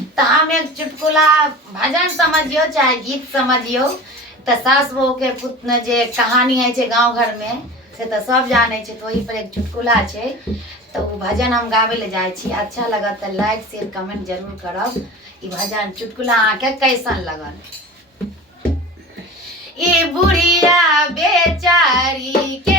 तो हम एक चुटकुला भजन समझियो चाहे गीत समझियो तो सास बहू के पुत्र जे कहानी है गाँव घर में से तो सब जाने छे। तो वही पर एक चुटकुला है तो वो भजन हम गावे ले जाए छी। अच्छा लगा तो लाइक शेयर कमेंट जरूर करब। ई भजन चुटकुला आके कैसन लगल। ई बुढ़िया बेचारी के